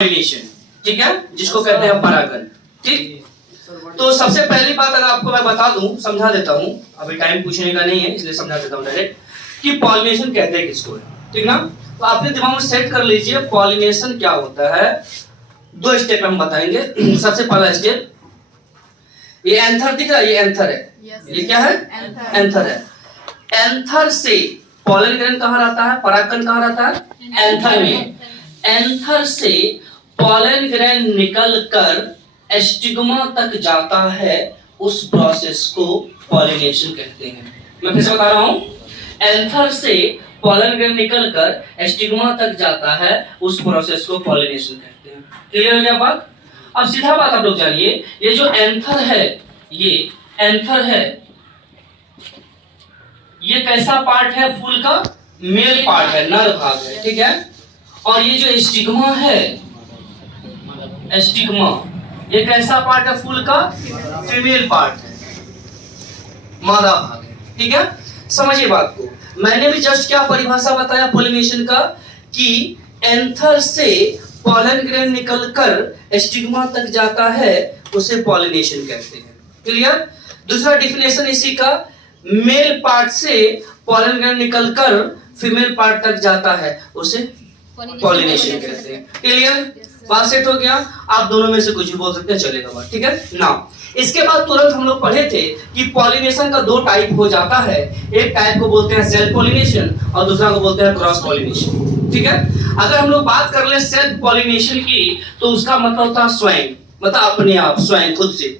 Pollination, ठीक है, जिसको कहते हैं परागण। ठीक, तो सबसे पहली बात अगर आपको मैं बता दूं, समझा देता हूं, अभी टाइम पूछने का नहीं है इसलिए समझा देता हूं डायरेक्ट कि पॉलिनेशन कहते हैं किसको है। ठीक ना, तो आपने दिमाग में सेट कर लीजिए पॉलिनेशन क्या होता है। दो स्टेप हम बताएंगे। सबसे पहला स्टेप, ये एंथर दिख रहा है, ये एंथर है। ये क्या है? एंथर है। एंथर से पॉलन ग्रेन कहाँ रहता है, परागकण कहाँ रहता है? एंथर में। एंथर से पॉलन ग्रेन निकलकर एस्टिग्मा तक जाता है, उस प्रोसेस को पॉलिनेशन कहते हैं। मैं फिर से बता रहा हूं, एंथर से पॉलन ग्रेन निकलकर एस्टिग्मा तक जाता है, उस प्रोसेस को पॉलिनेशन कहते हैं। क्लियर हो गया बात? अब सीधा बात आप लोग जानिए, ये जो एंथर है, ये एंथर है, ये कैसा पार्ट है फूल का? मेल पार्ट है, नर भाग है। ठीक है, और ये जो एस्टिग्मा है, एस्टिग्मा, ये कैसा पार्ट है फूल का? फीमेल पार्ट है, मादा भाग है। ठीक है, समझिए बात को। मैंने भी जस्ट क्या परिभाषा बताया पॉलिनेशन का, कि एंथर से पॉलन ग्रेन निकलकर एस्टिग्मा तक जाता है, उसे पॉलिनेशन कहते हैं। क्लियर? दूसरा डिफिनेशन इसी का, मेल पार्ट से पॉलन ग्रेन निकलकर फीमेल पार्ट तक जाता है, उसे पॉलिनेशन कहते हैं। क्लियर? बात सेट हो गया। आप दोनों में से कुछ भी बोल सकते हैं, चलेगा बात। ठीक है ना। इसके बाद तुरंत हम लोग पढ़े थे कि पॉलिनेशन का दो टाइप हो जाता है। एक टाइप को बोलते हैं सेल्फ पॉलिनेशन और दूसरा को बोलते हैं क्रॉस पॉलिनेशन। ठीक है, अगर हम लोग बात कर ले सेल्फ पॉलिनेशन की, तो उसका मतलब होता है स्वयं, मतलब अपने आप, स्वयं, खुद से।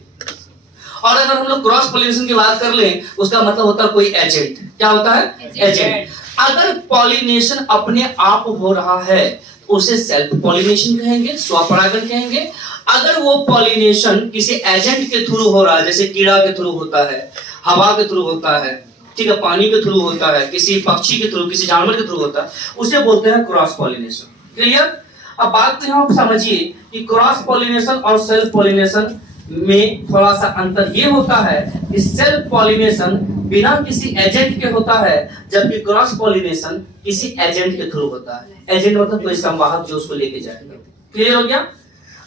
और अगर हम लोग क्रॉस पॉलिनेशन की बात कर लें, उसका मतलब होता है कोई एजेंट। क्या होता है? एजेंट। अगर पॉलिनेशन अपने आप हो रहा है, उसे सेल्फ पॉलिनेशन कहेंगे, स्वपरागण कहेंगे। अगर वो पॉलिनेशन किसी एजेंट के थ्रू हो रहा है, जैसे कीड़ा के थ्रू होता है, हवा के थ्रू होता है, ठीक है, पानी के थ्रू होता है, किसी पक्षी के थ्रू, किसी जानवर के थ्रू होता है, उसे बोलते हैं क्रॉस पॉलिनेशन। क्लियर? अब बात तो यहाँ समझिए कि क्रॉस पॉलिनेशन और सेल्फ पॉलिनेशन में थोड़ा सा अंतर ये होता है कि सेल्फ पॉलिनेशन बिना किसी एजेंट के होता है, जबकि क्रॉस पॉलिनेशन किसी एजेंट के थ्रू होता है। एजेंट मतलब कोई संवाहक जो उसको लेके जाएगा। क्लियर हो गया?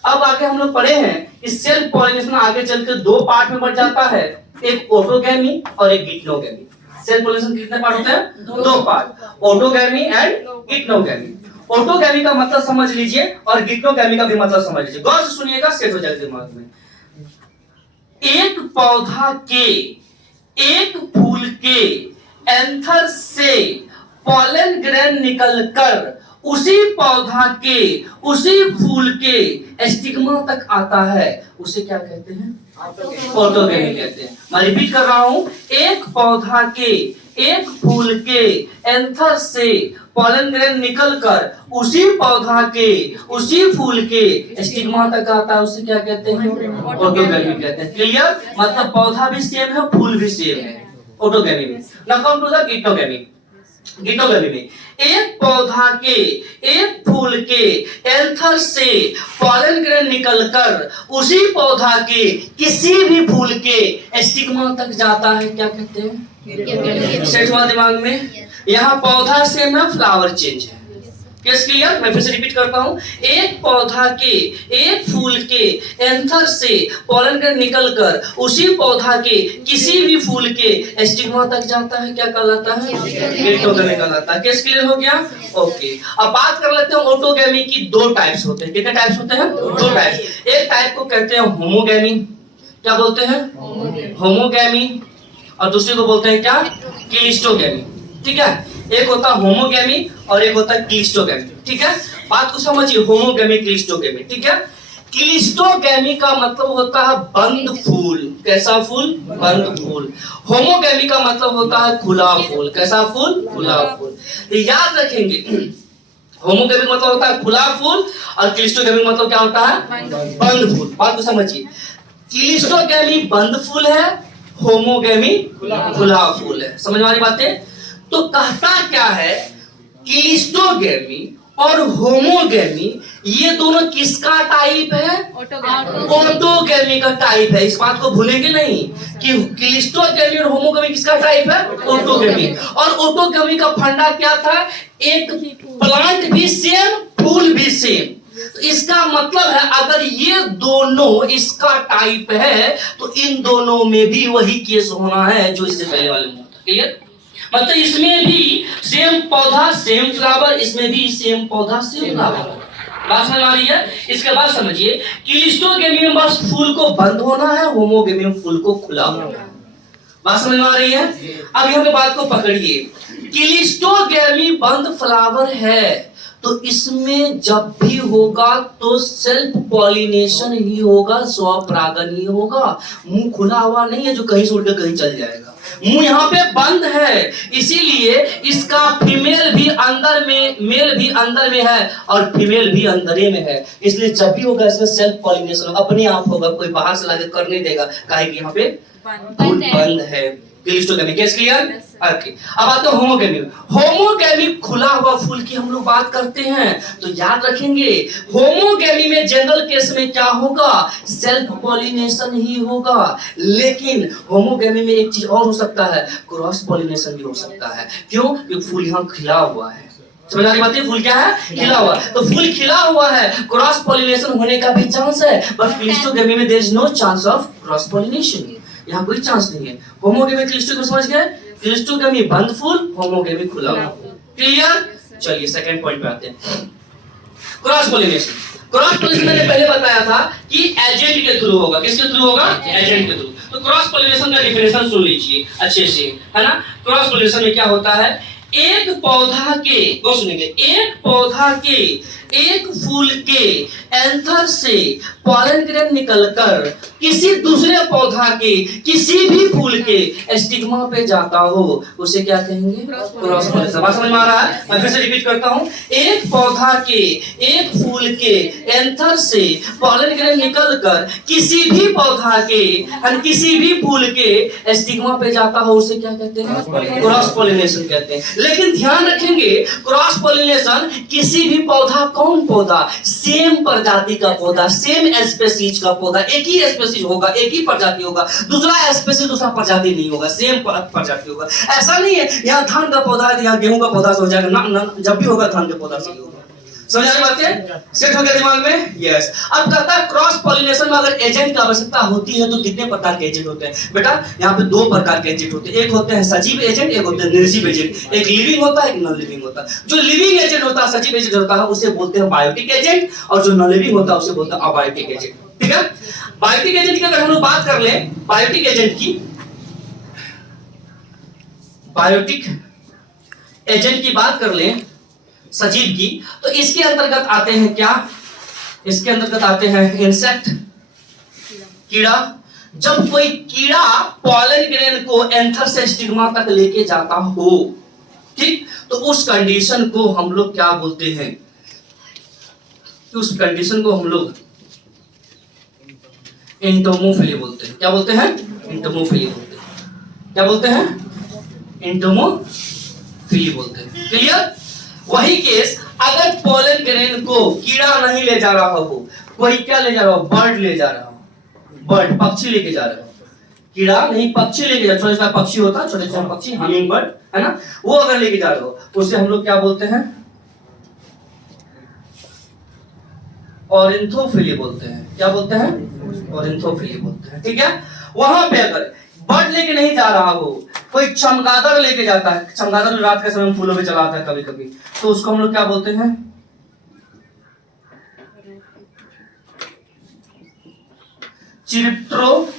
अब आगे हम लोग पढ़े हैं कि सेल्फ पॉलिनेशन आगे चलकर दो पार्ट में बढ़ जाता है, एक ऑटोगैमी और एक गिटनोगैमी। सेल्फ पॉलिनेशन कितने पार्ट होते हैं? दो पार्ट, ऑटोगैमी एंड गिटनोगैमी। ऑटोगैमी का मतलब समझ लीजिए और गिटनोगैमी का भी मतलब समझ लीजिए। गौर से सुनिएगा, सेट हो जाएगा दिमाग में। एक पौधा के, एक फूल के एंथर से पॉलन ग्रेन निकलकर उसी पौधा के, उसी फूल के एस्टिग्मा तक आता है, उसे क्या कहते हैं? ऑटोगैमी कहते हैं। मैं रिपीट कर रहा हूं, एक पौधा के, एक फूल के एंथर से पॉलन ग्रेन निकलकर उसी पौधा के, उसी फूल के एस्टिग्मा तक आता है, उसे क्या कहते हैं? ऑटोगैमी कहते हैं। क्लियर? मतलब पौधा भी सेम है, फूल भी सेम है, ऑटोगैमी में। Now come to the geitonogamy. Geitonogamy में एक पौधा के, एक फूल के एंथर से पॉलन ग्रेन निकलकर उसी पौधा के, किसी भी फूल के एस्टिग्मा तक जाता है, क्या कहते हैं? सेट हुआ दिमाग में? यहाँ पौधा सेम है, फ्लावर चेंज है। Case clear? मैं फिर से रिपीट करता हूँ, एक पौधा के, एक फूल के एंथर से पॉलन ग्रेन निकलकर उसी पौधा के, किसी भी फूल के एस्टिग्मा तक जाता है, क्या कहलाता है? ऑटोगैमी कहलाता है। केस क्लियर हो गया? ओके, अब बात कर लेते हैं ऑटोगैमी की। दो टाइप्स होते हैं। कितने टाइप्स होते हैं? दो टाइप्स। एक टाइप को कहते हैं होमोगैमी। क्या बोलते हैं? होमोगैमी। और दूसरे को बोलते हैं क्या? क्लिस्टोगैमी। ठीक है, एक होता है होमोगैमी और एक होता है क्लिस्टोगैमी। ठीक है, बात को समझिए, होमोगैमी, क्लिस्टोगैमी। ठीक है, क्लिस्टोगैमी का मतलब होता है बंद फूल। कैसा फूल? बंद फूल। होमोगैमी का मतलब होता है खुला फूल। कैसा फूल? खुला फूल। याद रखेंगे, होमोगैमी का मतलब होता है खुला फूल और क्लिस्टोगैमी का मतलब क्या होता है? बंद फूल। बात को समझिए, क्लिस्टोगैमी बंद फूल है, होमोगैमी खुला फूल है। समझ में आ रही बातें? तो कहता क्या है, क्लिस्टोगैमी और होमोगैमी ये दोनों किसका टाइप है? ऑटोगैमी का टाइप है। इस बात को भूलेंगे नहीं कि क्लिस्टोगैमी और होमोगैमी किसका टाइप है? ऑटोगैमी। और ऑटोगैमी का फंडा क्या था? एक प्लांट भी सेम, फूल भी सेम। तो इसका मतलब है अगर ये दोनों इसका टाइप है तो इन दोनों में भी वही केस होना है जो इससे पहले वाले में था। क्लियर? मतलब इसमें भी सेम पौधा सेम फ्लावर, इसमें भी सेम पौधा सेम फ्लावर। बात समझ आ रही है? इसके बाद समझिए, क्लिस्टोगेमी में बस फूल को बंद होना है, होमोगेमी में फूल को खुला होना है। बात समझ में आ रही है? अब यहाँ पे बात को पकड़िए, क्लिस्टोगेमी बंद फ्लावर है तो इसमें जब भी होगा तो सेल्फ पॉलिनेशन ही होगा, स्वपरागन ही होगा। मुंह खुला हुआ नहीं है जो कहीं से उड़कर कहीं चल जाएगा, मुंह यहाँ पे बंद है, इसीलिए इसका फीमेल भी अंदर में, मेल भी अंदर में है और फीमेल भी अंदर में है। इसलिए जब भी होगा इसमें सेल्फ पॉलिनेशन होगा, अपने आप होगा, कोई बाहर से लाके कर नहीं देगा, काहे कि यहाँ पे बंद है। Cleistogamy case clear? ओके, अब आते हैं होमोगेमी। होमोगेमी खुला हुआ फूल की हम लोग बात करते हैं तो याद रखेंगे, होमोगेमी में जनरल केस में क्या होगा, सेल्फ पॉलिनेशन ही होगा। लेकिन होमोगेमी में एक चीज और हो सकता है, क्रॉस पॉलिनेशन भी हो सकता है। क्यों? क्योंकि फूल यहाँ खिला हुआ है। समझ आ रही बात है? फूल क्या है? खिला हुआ। तो फूल खिला हुआ है, क्रॉस पॉलिनेशन होने का भी चांस है, बट क्लिस्टोगेमी में there is no chance of cross pollination, यहाँ कोई चांस नहीं है। होमोगेमी क्लिस्टोगेमी समझ गए? क्लिस्टोगेमी बंद फूल, होमोगेमी खुला हुआ। क्लियर? चलिए सेकंड पॉइंट पे आते हैं, क्रॉस पॉलिनेशन। क्रॉस पॉलिनेशन मैंने पहले बताया था कि एजेंट के थ्रू होगा। किसके थ्रू होगा? एजेंट के थ्रू। तो क्रॉस पॉलिनेशन का डेफिनेशन सुन लीजिए अच्छे से, है ना। क्रॉस पॉलिनेशन में क्या होता है, एक पौधा के, वो सुनेंगे, एक पौधा के, एक फूल के एंथर से पॉलन ग्रेन निकलकर किसी दूसरे पौधा के किसी भी फूल के स्टिग्मा पे जाता हो, उसे क्या कहेंगे? Cross pollination. बात समझ में आ रहा है? मैं फिर से रिपीट करता हूं, एक पौधा के, एक फूल के एंथर से पॉलन ग्रेन निकलकर किसी भी पौधा के और किसी भी फूल के स्टिग्मा पे जाता हो, उसे क्या कहते हैं? क्रॉस पॉलिनेशन कहते हैं। लेकिन ध्यान रखेंगे, क्रॉस पॉलिनेशन किसी भी पौधा, कौन पौधा? सेम प्रजाति का पौधा, सेम स्पेसीज का पौधा, एक ही स्पेसीज होगा, एक ही प्रजाति होगा, दूसरा स्पेसीज दूसरा प्रजाति नहीं होगा, सेम प्रजाति होगा। ऐसा नहीं है यहाँ धान का पौधा है यहाँ गेहूं का पौधा से हो जाएगा ना, ना, जब भी होगा धान के पौधा से ही होगा। समझ आ रही बात है? सेट हो गया दिमाग में? यस। अब कहता है क्रॉस पॉलिनेशन में अगर एजेंट की आवश्यकता होती है तो कितने प्रकार के एजेंट होते हैं? बेटा यहाँ पे दो प्रकार के एजेंट होते हैं, एक होते हैं सजीव एजेंट, एक होते हैं निर्जीव एजेंट। एक लिविंग होता है, एक नॉन लिविंग होता है। जो लिविंग एजेंट होता है, सजीव एजेंट होता है, उसे बोलते हैं बायोटिक एजेंट, और जो नॉन लिविंग होता है उसे बोलते हैं अबायोटिक एजेंट। ठीक है? बायोटिक एजेंट की अगर हम लोग बात कर ले, बायोटिक एजेंट की, बायोटिक एजेंट की बात कर ले सजीव की, तो इसके अंतर्गत आते हैं क्या? इसके अंतर्गत आते हैं इंसेक्ट, कीड़ा। जब कोई कीड़ा पॉलन ग्रेन को एंथर से स्टिग्मा तक लेके जाता हो, ठीक, तो उस कंडीशन को हम लोग क्या बोलते हैं? उस कंडीशन को हम लोग एंटोमोफिली बोलते हैं। क्या बोलते हैं? एंटोमोफिली बोलते हैं। क्या बोलते हैं? एंटोमोफिली बोलते हैं। क्लियर? वही केस अगर पॉलन ग्रेन को कीड़ा नहीं ले जा रहा हो, कोई क्या ले जा रहा हो? बर्ड ले जा रहा हो, बर्ड, पक्षी लेके जा रहा हो, कीड़ा नहीं पक्षी लेके जा, छोटा छोटा पक्षी होता है, छोटे छोटे पक्षी, हमिंग बर्ड, है ना, वो अगर लेके जा रहे हो, उसे हम लोग क्या बोलते हैं? ऑरिन्थोफिली बोलते हैं। क्या बोलते हैं? ऑरिन्थोफिली बोलते हैं। ठीक है? वहां पे अगर बर्ड लेके नहीं जा रहा हो, कोई चमगादड़ लेके जाता है, चमगादड़ रात के समय फूलों पे चला आता है कभी कभी, तो उसको हम लोग क्या बोलते हैं? चिरिप्ट्रोफिली,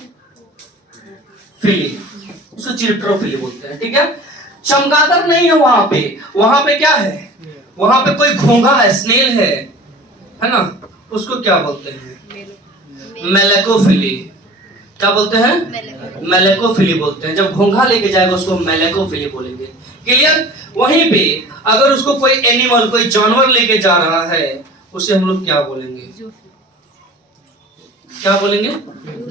उसको चिरिप्ट्रोफिली बोलते हैं। ठीक है? चमगादड़ नहीं है वहां पे क्या है? वहां पे कोई घोंघा है, स्नेल है ना, उसको क्या बोलते हैं? मेलेकोफिली। क्या बोलते हैं? मेलेकोफिली बोलते हैं। जब घोंघा लेके जाएगा उसको मेलेकोफिली बोलेंगे। क्लियर? वहीं पे अगर उसको कोई एनिमल, कोई जानवर लेके जा रहा है, उसे हम लोग क्या बोलेंगे? क्या बोलेंगे?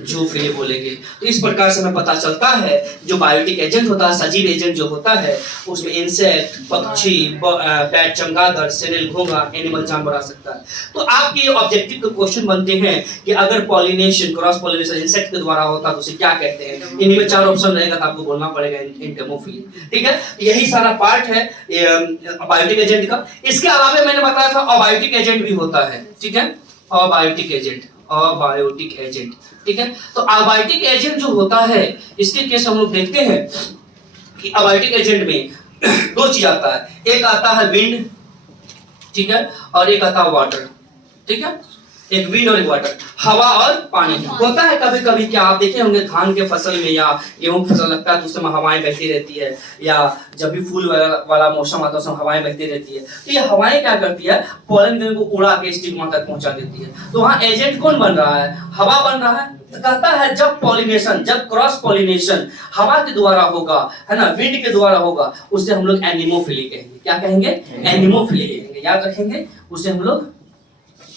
जूफिली बोलेंगे। तो इस प्रकार से हमें पता चलता है जो बायोटिक एजेंट होता है, सजीव एजेंट जो होता है, उसमें इंसेक्ट, पक्षी, बैट, चमगादड़, सेरेल, घोंघा, एनिमल, जानवर आ सकता है। तो आपके ऑब्जेक्टिव के क्वेश्चन बनते हैं कि अगर पॉलिनेशन, क्रॉस पॉलिनेशन इंसेक्ट के द्वारा होता है तो उसे क्या कहते हैं? इन्हीं में 4 ऑप्शन रहेगा तो आपको बोलना पड़ेगा एंटोमोफिली। ठीक है, यही सारा पार्ट है बायोटिक एजेंट का। इसके अलावा मैंने बताया था अबायोटिक एजेंट भी होता है। ठीक है, अबायोटिक एजेंट, अबायोटिक एजेंट। ठीक है, तो अबायोटिक एजेंट जो होता है इसके केस हम लोग देखते हैं कि अबायोटिक एजेंट में 2 चीज आता है, एक आता है विंड, ठीक है, और एक आता है वाटर। ठीक है, एक विंड और एक वाटर, हवा और पानी। होता है कभी कभी, क्या आप देखे होंगे धान के फसल में या गेहूं की फसल लगता है तो उस समय हवाएं बहती रहती है, या जब भी फूल वाला मौसम आता है उस समय हवाएं बहती रहती है। तो ये हवाएं क्या करती है? पॉलन ग्रेन को उड़ा के स्टिग्मा तक पहुंचा देती है। तो वहां एजेंट कौन बन रहा है? हवा बन रहा है। तो कहता है जब पॉलिनेशन, जब क्रॉस पॉलिनेशन हवा के द्वारा होगा, है ना, विंड के द्वारा होगा, उसे हम लोग एनिमोफिली कहेंगे। क्या कहेंगे? एनिमोफिली कहेंगे। याद रखेंगे, उसे हम लोग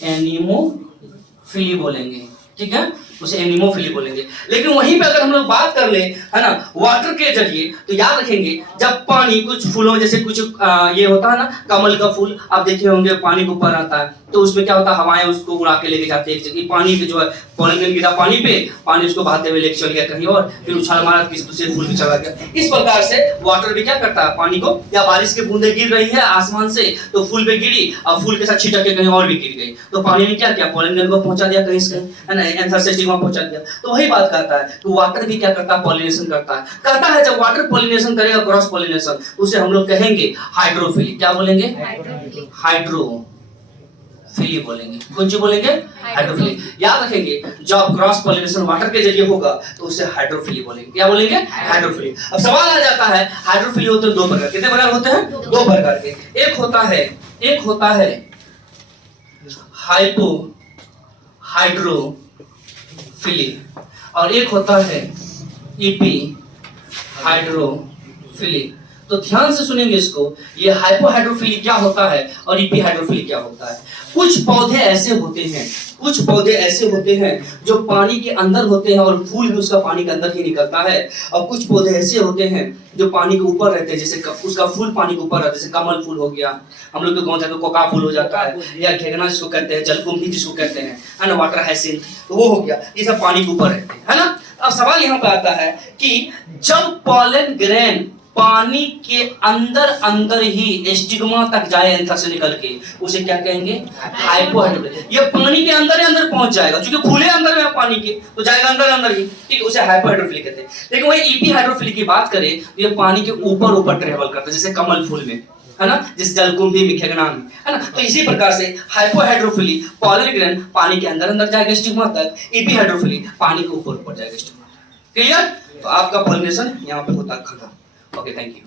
एनिमोफिली बोलेंगे। ठीक है, उसे एनिमोफिली बोलेंगे। लेकिन वहीं पे अगर हम लोग बात कर ले, है ना, वाटर के जरिए, तो याद रखेंगे जब पानी कुछ फूलों जैसे कुछ ये होता है ना, कमल का फूल आप देखे होंगे पानी के ऊपर आता है, तो उसमें क्या होता है? हवाएं उसको उड़ा के लेके जाते हैं। पानी के जो है पॉलन ग्रेन गिरा पानी पे, पानी उसको बहाते हुए लेके चल गया कहीं और, फिर उछाल मारा किसी दूसरे फूल पे चला गया। इस प्रकार से वाटर भी क्या करता है? पानी को, या बारिश की बूंदें गिर रही है आसमान से तो फूल पे गिरी और फूल के साथ छिटक के कहीं और भी गिर गई, तो पानी ने क्या किया? पॉलन ग्रेन को पहुंचा दिया कहीं से, है ना, एंथर से स्टिग्मा पहुंचा दिया। तो वही बात कहता है, तो वाटर भी क्या करता है? पॉलिनेशन करता है। कहता है जब वाटर पॉलिनेशन करेगा, क्रॉस पॉलिनेशन, उसे हम लोग कहेंगे हाइड्रोफिली। क्या बोलेंगे? हाइड्रोफिली बोलेंगे। कौन सी बोलेंगे? हाइड्रोफिली। याद रखेंगे जब क्रॉस पॉलिनेशन वाटर के जरिए होगा तो उसे हाइड्रोफिली बोलेंगे। क्या बोलेंगे? हाइड्रोफिली। अब सवाल आ जाता है, हाइड्रोफिली होते हैं 2 प्रकार। कितने प्रकार होते हैं? 2 प्रकार के। एक होता है हाइपो हाइड्रोफिली और एक होता है ईपी हाइड्रोफिली। तो ध्यान से सुनेंगे इसको, ये हाइपोहाइड्रोफिली क्या होता है और ईपी हाइड्रोफिली क्या होता है। कुछ पौधे ऐसे होते हैं जो पानी के अंदर होते हैं और फूल भी उसका पानी के अंदर ही निकलता है, और कुछ पौधे ऐसे होते हैं जो पानी के ऊपर रहते हैं, जैसे उसका फूल पानी के ऊपर रहता है, जैसे कमल फूल हो गया, हम लोग के गाँव में कोका फूल हो जाता है, या घेगना जिसको कहते हैं, जलकुंभी जिसको कहते हैं, है ना, वाटर हाइसिंथ, तो वो हो गया। ये सब पानी के ऊपर रहते हैं, है ना। अब सवाल यहाँ पे आता है कि जब पॉलन ग्रेन पानी के अंदर ही स्टिग्मा तक जाए एंथर से निकल के, उसे क्या कहेंगे? हाइपोहाइड्रोफिली। ये पानी के अंदर पहुंच जाएगा, क्योंकि फूले अंदर में है पानी के, तो जाएगा अंदर ही, ठीक है, उसे हाइपोहाइड्रोफिली कहते हैं। लेकिन वही ईपी हाइड्रोफिली की बात करें तो ये पानी के ऊपर ट्रेवल करता है, जैसे कमल फूल में, है ना, जैसे जलकुंभी में, घेगना में, है ना। तो इसी प्रकार से हाइपोहाइड्रोफिली, पॉलन ग्रेन पानी के अंदर जाएगा स्टिग्मा तक, ईपी हाइड्रोफिली पानी के ऊपर जाएगा स्टिग्मा। क्लियर? तो आपका पॉलिनेशन यहाँ पे होता है खत्म। Okay, thank you.